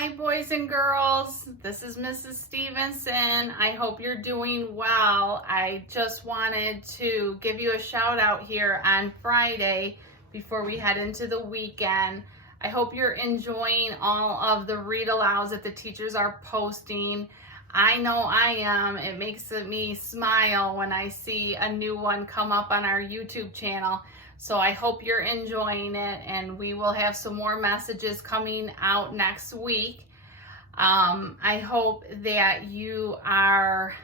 Hi, boys and girls. This is Mrs. Stephenson. I hope you're doing well. I just wanted to give you a shout out here on Friday before we head into the weekend. I hope you're enjoying all of the read alouds that the teachers are posting. I know I am. It makes me smile when I see a new one come up on our YouTube channel. So I hope you're enjoying it, and we will have some more messages coming out next week. I hope that you are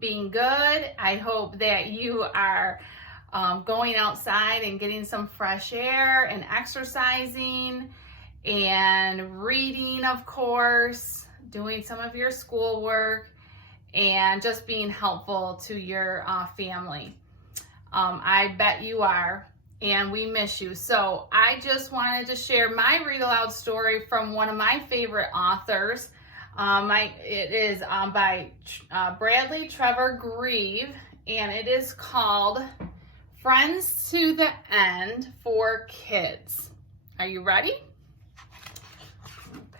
being good. I hope that you are going outside and getting some fresh air and exercising and reading, of course, doing some of your schoolwork, and just being helpful to your family. I bet you are, and we miss you. So I just wanted to share my read aloud story from one of my favorite authors. It is by Bradley Trevor Greive, and it is called Friends to the End for Kids. Are you ready?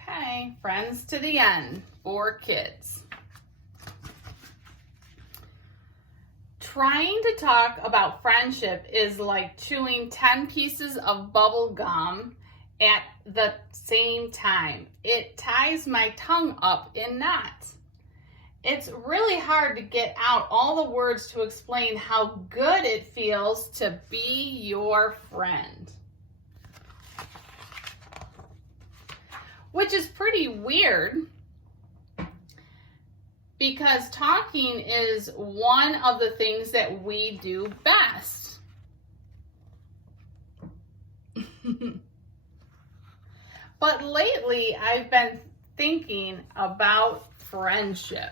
Okay, Friends to the End for Kids. Trying to talk about friendship is like chewing 10 pieces of bubble gum at the same time. It ties my tongue up in knots. It's really hard to get out all the words to explain how good it feels to be your friend. Which is pretty weird, because talking is one of the things that we do best. But lately, I've been thinking about friendship.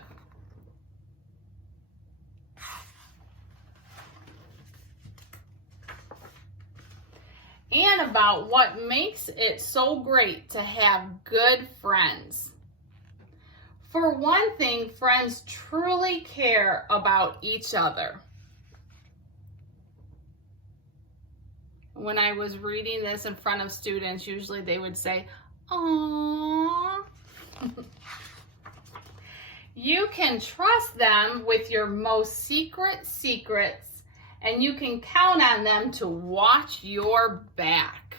And about what makes it so great to have good friends. For one thing, friends truly care about each other. When I was reading this in front of students, usually they would say, "Aww." You can trust them with your most secret secrets, and you can count on them to watch your back.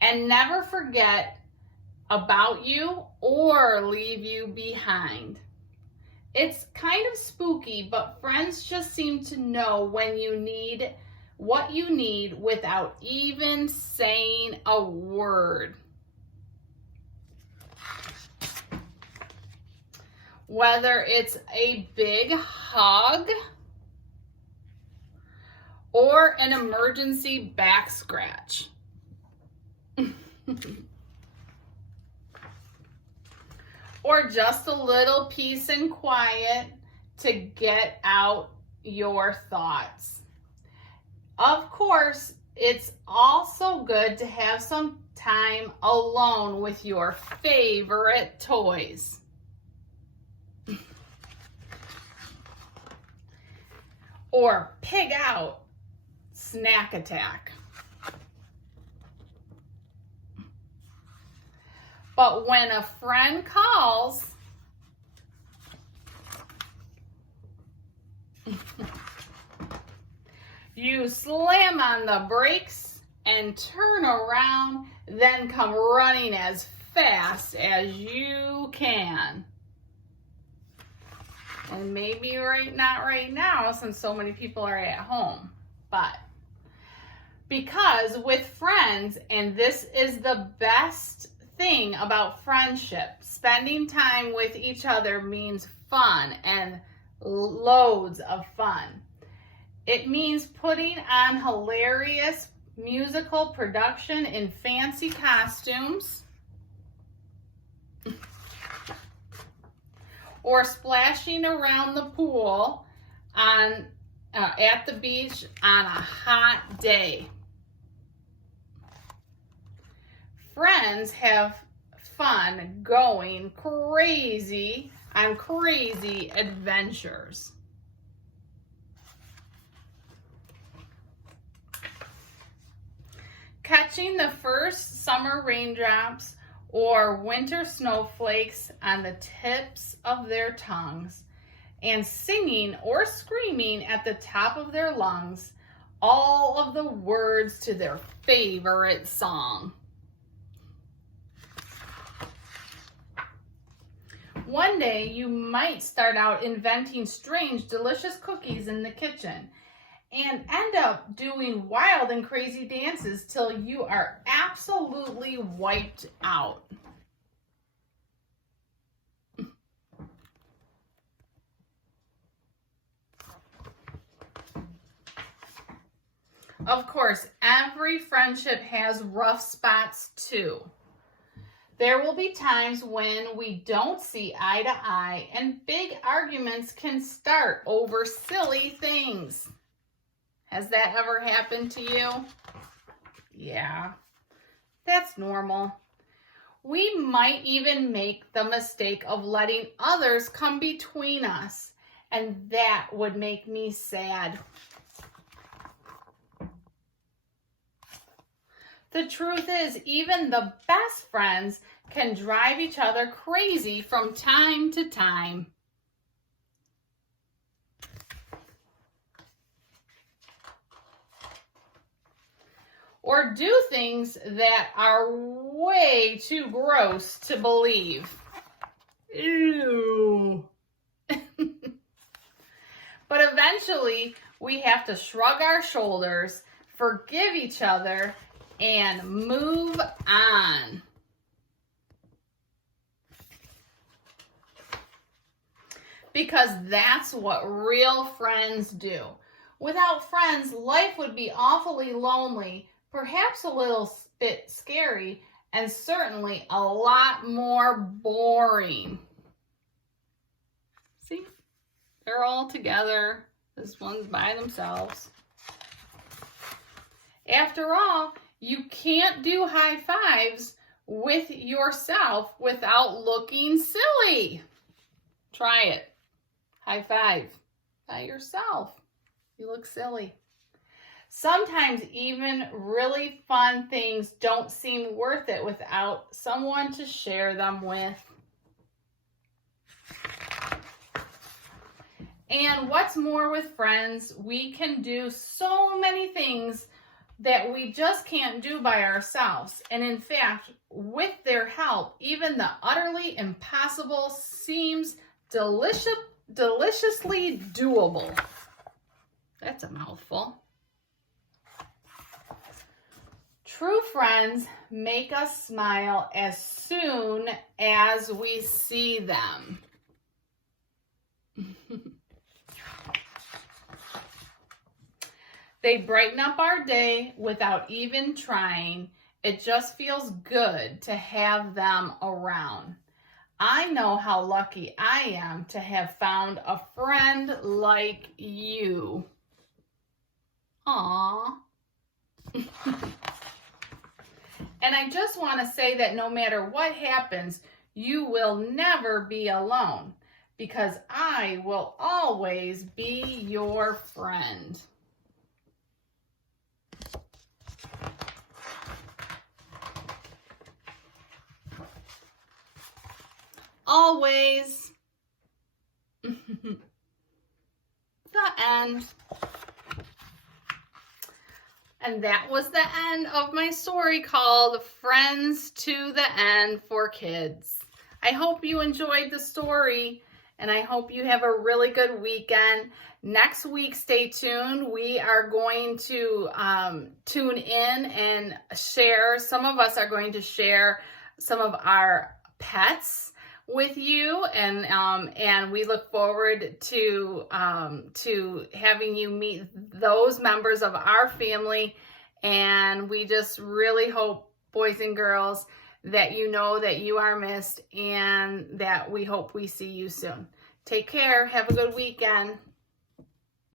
And never forget about you or leave you behind. It's kind of spooky, but friends just seem to know when you need what you need without even saying a word. Whether it's a big hug or an emergency back scratch. Or just a little peace and quiet to get out your thoughts. Of course, it's also good to have some time alone with your favorite toys. Or pig out snack attack. But when a friend calls, you slam on the brakes and turn around, then come running as fast as you can. And maybe not right now, since so many people are at home, but because with friends, and this is the best thing about friendship, spending time with each other means fun, and loads of fun. It means putting on hilarious musical production in fancy costumes, or splashing around the pool at the beach on a hot day. Friends have fun going crazy on crazy adventures. Catch catching the first summer raindrops or winter snowflakes on the tips of their tongues, and singing or screaming at the top of their lungs all of the words to their favorite song. One day you might start out inventing strange, delicious cookies in the kitchen and end up doing wild and crazy dances till you are absolutely wiped out. Of course, every friendship has rough spots too. There will be times when we don't see eye to eye and big arguments can start over silly things. Has that ever happened to you? Yeah, that's normal. We might even make the mistake of letting others come between us, and that would make me sad. The truth is, even the best friends can drive each other crazy from time to time. Or do things that are way too gross to believe. Ew. But eventually, we have to shrug our shoulders, forgive each other, and move on. Because that's what real friends do. Without friends, life would be awfully lonely, perhaps a little bit scary, and certainly a lot more boring. See? They're all together. This one's by themselves. After all, you can't do high fives with yourself without looking silly. Try it. High five by yourself. You look silly. Sometimes even really fun things don't seem worth it without someone to share them with. And what's more, with friends, we can do so many things that we just can't do by ourselves. And in fact, with their help, even the utterly impossible seems deliciously doable. That's a mouthful. True friends make us smile as soon as we see them. They brighten up our day without even trying. It just feels good to have them around. I know how lucky I am to have found a friend like you. Aww. And I just want to say that no matter what happens, you will never be alone, because I will always be your friend. Always. The end. And that was the end of my story called Friends to the End for Kids. I hope you enjoyed the story, and I hope you have a really good weekend. Next week, stay tuned. We are going to tune in and share. Some of us are going to share some of our pets with you, and we look forward to having you meet those members of our family. And we just really hope, boys and girls, that you know that you are missed, and that we hope we see you soon. Take care. Have a good weekend.